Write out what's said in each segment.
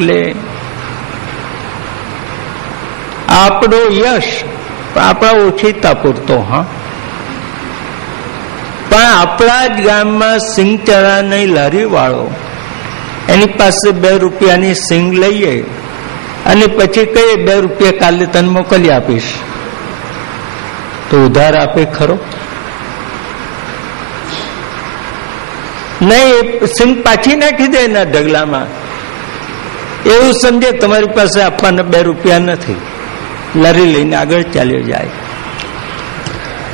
એટલે આપણો યશ આપણા ઓછીતા પૂરતો, હા, પણ આપણા જ ગામમાં સિંગ ચણાની લારી વાળો એની પાસે 2 રૂપિયાની સિંગ લઈએ અને પછી કહીએ 2 રૂપિયા કાલે તને મોકલી આપીશ, તો ઉધાર આપે ખરો? નહીં, સિંગ પાછી નાખી દે એના ઢગલામાં. એવું સમજે તમારી પાસે આપવાના 2 રૂપિયા નથી, લારી લઈને આગળ ચાલ્યો જાય.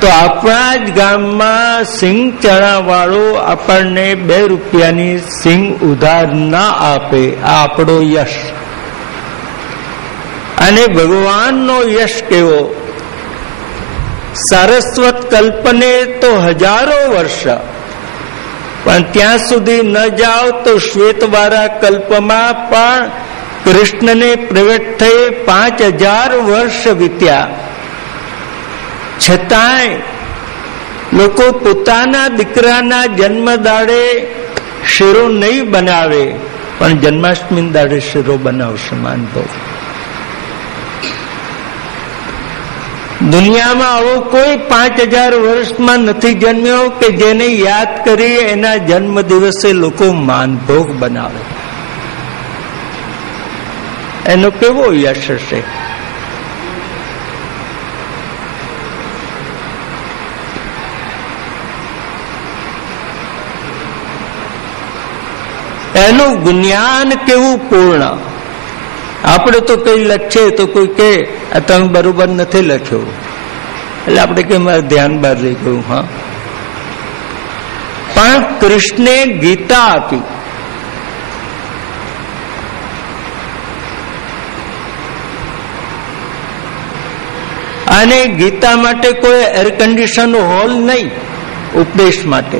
તો આપણા જ ગામમાં સિંગ ચણા વાળો આપણને 2 રૂપિયાની સિંગ ઉધાર ના આપે, આ આપણો યશ. અને ભગવાનનો યશ કેવો? સારસ્વત કલ્પને તો 1000 વર્ષ, પણ ત્યાં સુધી ન જાઓ તો શ્વેતવારા કલ્પમાં પણ કૃષ્ણને પ્રગટ થઈ 5000 વર્ષ વીત્યા. છતાંય લોકો પોતાના દીકરાના જન્મ દાડે શીરો નહીં બનાવે, પણ જન્માષ્ટમી દાડે શીરો બનાવશે. માનતો દુનિયામાં આવો કોઈ 5000 વર્ષમાં નથી જન્મ્યો કે જેને યાદ કરી એના જન્મ દિવસે લોકો માનભોગ બનાવે. એનો કેવો યશ હશે? એનું જ્ઞાન કેવું પૂર્ણ! આપણે તો કઈ લખીએ તો કોઈ કે તમે બરોબર નથી લખ્યું, એટલે આપણે કે મારે ધ્યાન બહાર રહી ગયું. હા, પણ કૃષ્ણે ગીતા આપી. અને ગીતા માટે કોઈ એર કન્ડિશન હોલ નહીં, ઉપદેશ માટે.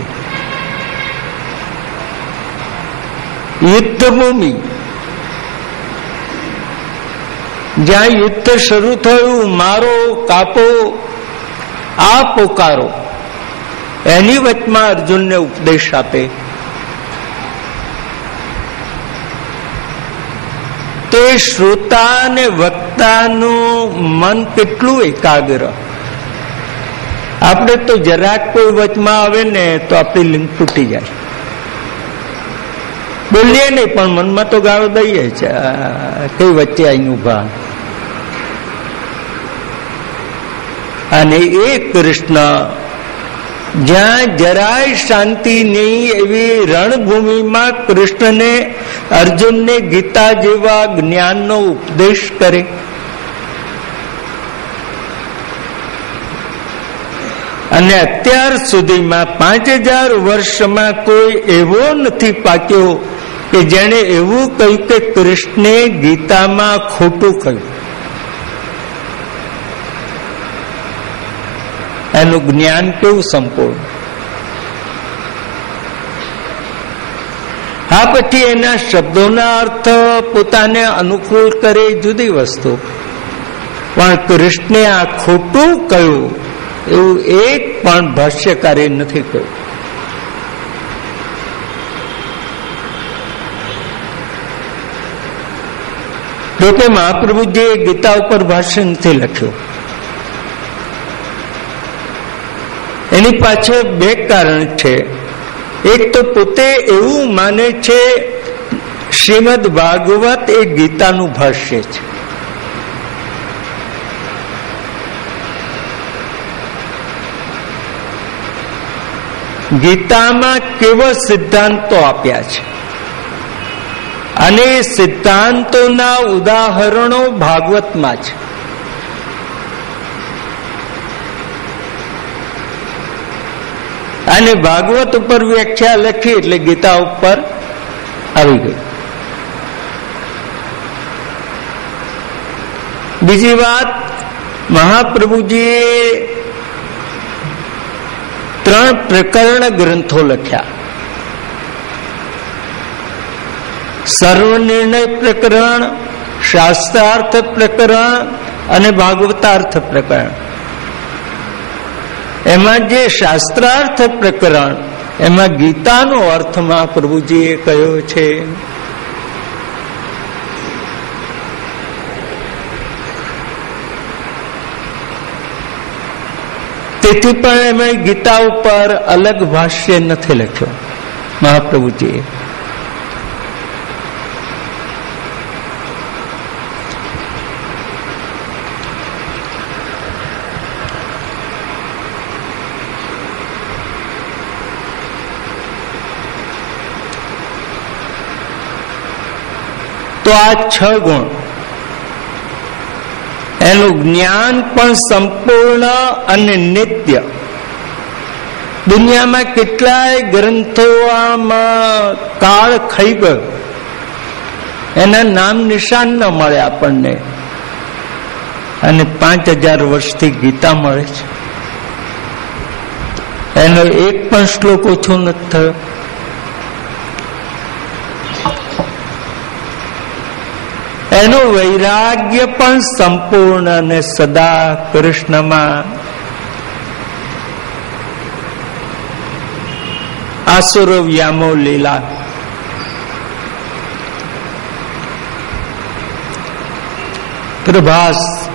યુદ્ધભૂમિ, જ્યાં યુદ્ધ શરૂ થયું, મારો, કાપો, આ પોકારો, એની વચમાં અર્જુનને ઉપદેશ આપે. તે શ્રોતા અને વક્તાનું મન કેટલું એકાગ્ર! આપણે તો જરાક કોઈ વચમાં આવે ને તો આપણી લિંક તૂટી જાય. બોલીએ નહીં પણ મનમાં તો ગાળો દઈએ છે, કઈ વચ્ચે આવીને ઉભા. અને એ કૃષ્ણ જ્યાં જરાય શાંતિ નહીં એવી રણભૂમિમાં કૃષ્ણને અર્જુનને ગીતા જેવા જ્ઞાનનો ઉપદેશ કરે. અને અત્યાર સુધીમાં 5000 વર્ષમાં કોઈ એવો નથી પાક્યો કે જેણે એવું કહ્યું કે કૃષ્ણે ગીતામાં ખોટું કહ્યું. એનું જ્ઞાન કેવું સંપૂર્ણ! હા, પછી એના શબ્દોના અર્થ પોતાને અનુકૂળ કરે જુદી વસ્તુ, પણ કૃષ્ણે આ ખોટું કહ્યું એવું એક પણ ભાષ્યકારે નથી કહ્યું. જોકે મહાપ્રભુજીએ ગીતા ઉપર ભાષ્ય નથી લખ્યું. એની પાછળ 2 કારણ છે. એક તો પોતે એવું માને છે શ્રીમદ ભાગવત એ ગીતાનું ભાષ્ય છે. ગીતામાં કેવા સિદ્ધાંતો આપ્યા છે અને એ સિદ્ધાંતોના ઉદાહરણો ભાગવતમાં છે. અને ભાગવત ઉપર વ્યાખ્યા લખી એટલે ગીતા ઉપર આવી ગઈ. બીજી વાત, મહાપ્રભુજીએ 3 પ્રકરણ ગ્રંથો લખ્યા. સર્વનિર્ણય પ્રકરણ, શાસ્ત્રાર્થ પ્રકરણ અને ભાગવતાર્થ પ્રકરણ. એમાં જે શાસ્ત્રાર્થ પ્રકરણ, એમાં ગીતાનો અર્થ મહાપ્રભુજીએ કહ્યો છે. તેથી પણ એમણે ગીતા ઉપર અલગ ભાષ્ય નથી લખ્યો મહાપ્રભુજીએ. તો આ 6 ગુણ, એનું જ્ઞાન પણ સંપૂર્ણ અને નિત્ય. દુનિયામાં કેટલાય ગ્રંથોમાં કાળ ખાઈ ગયો, એના નામ નિશાન ન મળે આપણને, અને 5000 વર્ષથી ગીતા મળે છે. એનો એક પણ શ્લોક ઓછો નથી થયો. એનું વૈરાગ્ય પણ સંપૂર્ણ અને સદા કૃષ્ણમાં. આસુરો વ્યામો લીલા. પ્રભાસ